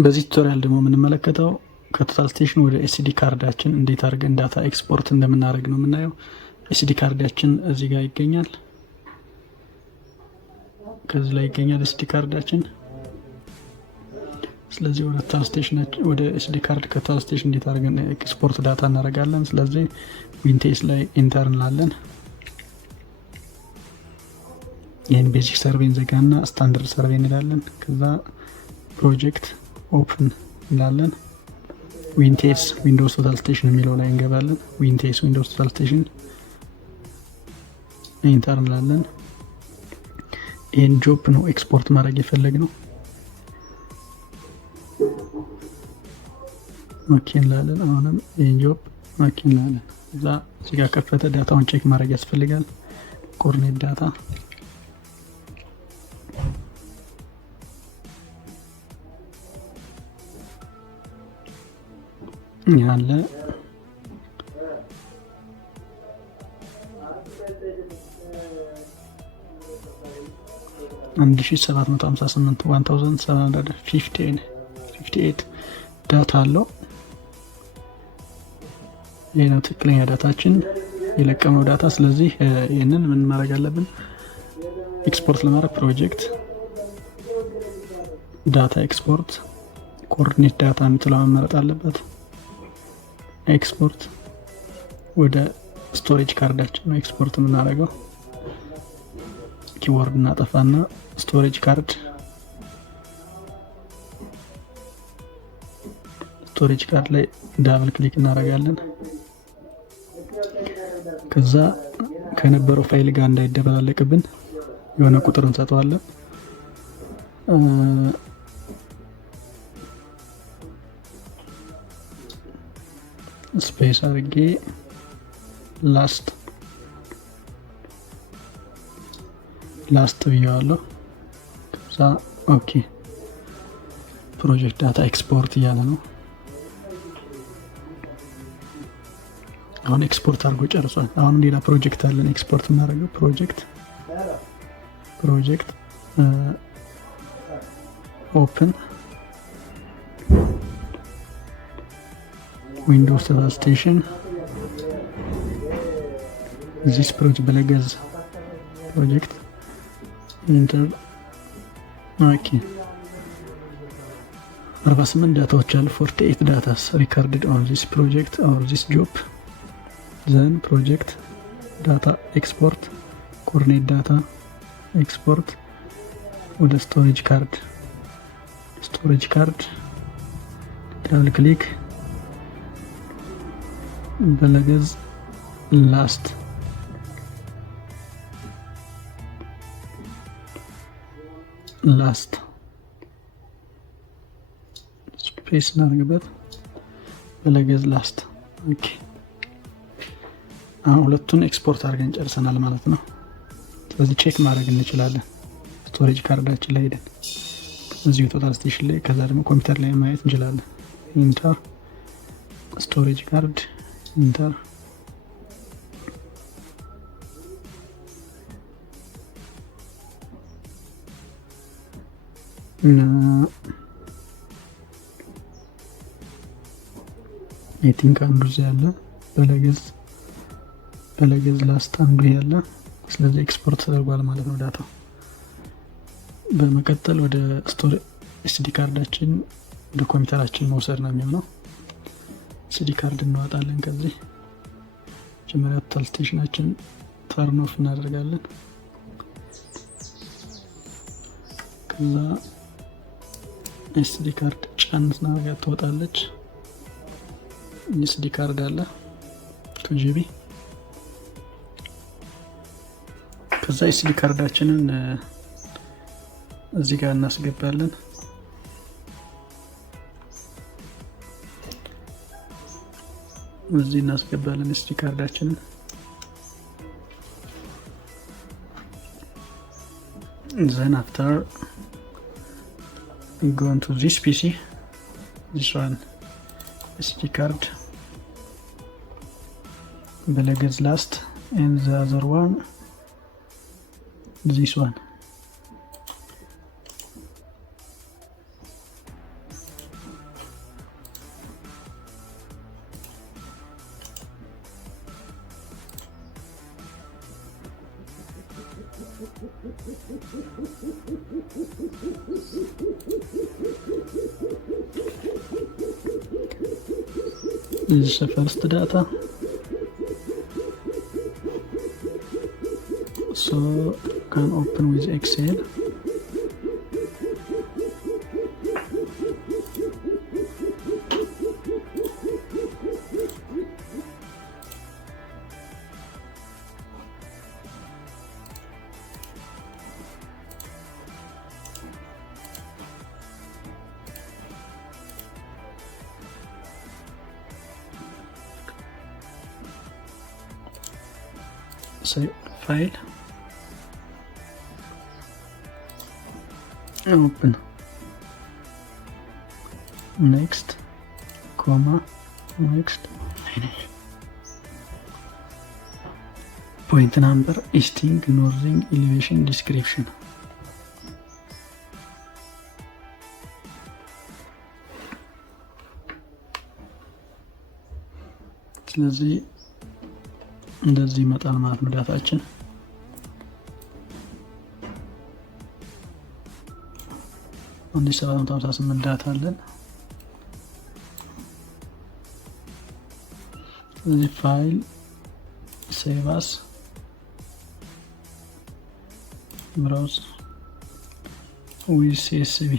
በዚህ ቱቶሪያል ደግሞ የምንመለከተው ከቶታል ስቴሽን ወደ ኤስዲ ካርዳችን እንዴት አድርገን ዳታ ኤክስፖርት እንደምናደርግ ነው የምናየው። ኤስዲ ካርዳችን እዚህ ጋር ይገኛል። ከዚህ ላይ ይገኛል ኤስዲ ካርዳችን። ስለዚህ ወደ ቶታል ስቴሽን ወደ ኤስዲ ካርድ ከቶታል ስቴሽን እንዴት አድርገን ኤክስፖርት ዳታ እናደርጋለን። ስለዚህ ዊንቴስ ላይ ኢንተር እንላለን። ይህን ቤዚክ ሰርቬይ እንዘጋና ስታንዳርድ ሰርቬይ እንላለን። ከዛ ፕሮጀክት ኦፕን እንላለን። ዊንቴስ ዊንዶውስ ቶታል ስቴሽን የሚለው ላይ እንገባለን። ዊንቴስ ዊንዶውስ ቶታል ስቴሽን ኢንተር እንላለን። ይህን ጆብ ነው ኤክስፖርት ማድረግ የፈለግ ነው። ኦኬ እንላለን። አሁንም ይህን ጆብ ኦኬ እንላለን። እዛ እዚጋ ከፈተ። ዳታውን ቼክ ማድረግ ያስፈልጋል። ኮርኔት ዳታ ያለ 1758 ዳታ አለው። ይህ ነው ትክክለኛ ዳታችን የለቀመው ዳታ። ስለዚህ ይህንን ምን ማድረግ አለብን? ኤክስፖርት ለማድረግ ፕሮጀክት ዳታ ኤክስፖርት ኮኦርዲኔት ዳታ የምትለው መመረጥ አለበት። ኤክስፖርት ወደ ስቶሬጅ ካርዳችን ነው ኤክስፖርት የምናደርገው። ኪወርድ እናጠፋና ስቶሬጅ ካርድ ላይ ዳብል ክሊክ እናደርጋለን። ከዛ ከነበረው ፋይል ጋር እንዳይደበላለቅብን የሆነ ቁጥር እንሰጠዋለን። ስፔስ አድርጌ ላስት ብያዋለሁ። ከዛ ኦኬ ፕሮጀክት ዳታ ኤክስፖርት እያለ ነው። አሁን ኤክስፖርት አድርጎ ጨርሷል። አሁን ሌላ ፕሮጀክት አለን ኤክስፖርት የምናደርገው ፕሮጀክት ኦፕን ዊንዶውስ ቶታል ስቴሽን ዚስ ፕሮጀክት በለገዝ ፕሮጀክት ኢንተር ኦኬ 48 ዳታዎች አሉ። 48 ዳታስ ሪካርድድ ኦን ዚስ ፕሮጀክት ኦር ዚስ ጆብ ዘን ፕሮጀክት ዳታ ኤክስፖርት ኮኦርዲኔት ዳታ ኤክስፖርት ወደ ስቶሬጅ ካርድ ዳብል ክሊክ በለገዝ ላስት ስፔስ እናደርግበት። በለገዝ ላስት ኦኬ። አሁን ሁለቱን ኤክስፖርት አድርገን ጨርሰናል ማለት ነው። ስለዚህ ቼክ ማድረግ እንችላለን። ስቶሬጅ ካርዳችን ላይ ሄደን እዚሁ ቶታል ስቴሽን ላይ፣ ከዛ ደግሞ ኮምፒውተር ላይ ማየት እንችላለን። ኢንተር ስቶሬጅ ካርድ ኢንተር አይ ቲንክ አንዱ እዚያ ያለ በለገዝ ላስት አንዱ ያለ። ስለዚህ ኤክስፖርት ተደርጓል ማለት ነው ዳታው። በመቀጠል ወደ ኤስዲ ካርዳችን ወደ ኮምፒውተራችን መውሰድ ነው የሚሆነው። ኤስዲ ካርድ እናወጣለን። ከዚህ መጀመሪያ ቶታል ስቴሽናችን ተርን ኦፍ እናደርጋለን። ከዛ ኤስዲ ካርድ ጫን ስናደርጋት ትወጣለች። ኤስዲ ካርድ አለ 2 ጂቢ። ከዛ ኤስዲ ካርዳችንን እዚህ ጋር እናስገባለን። እዚህ እናስገባለን ኤስዲ ካርዳችንን። then after go to this PC, this one SD card, belegez last, and the other one this one. This is the first data. So can open with Excel. Save file, open, next, comma, next, point number, easting, northing, elevation, description. ስለዚህ እንደዚህ ይመጣል ማለት ነው ዳታችን። አንድ 758 ዳታ አለን። እዚህ ፋይል ሴቭ አስ ብራውዝ ዊዝ ሲኤስቪ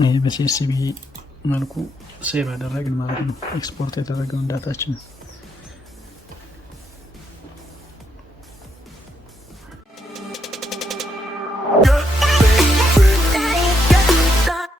ይሄ በሲኤስቪ መልኩ ሴቭ አደረግን ማለት ነው ኤክስፖርት ያደረገውን ዳታችን።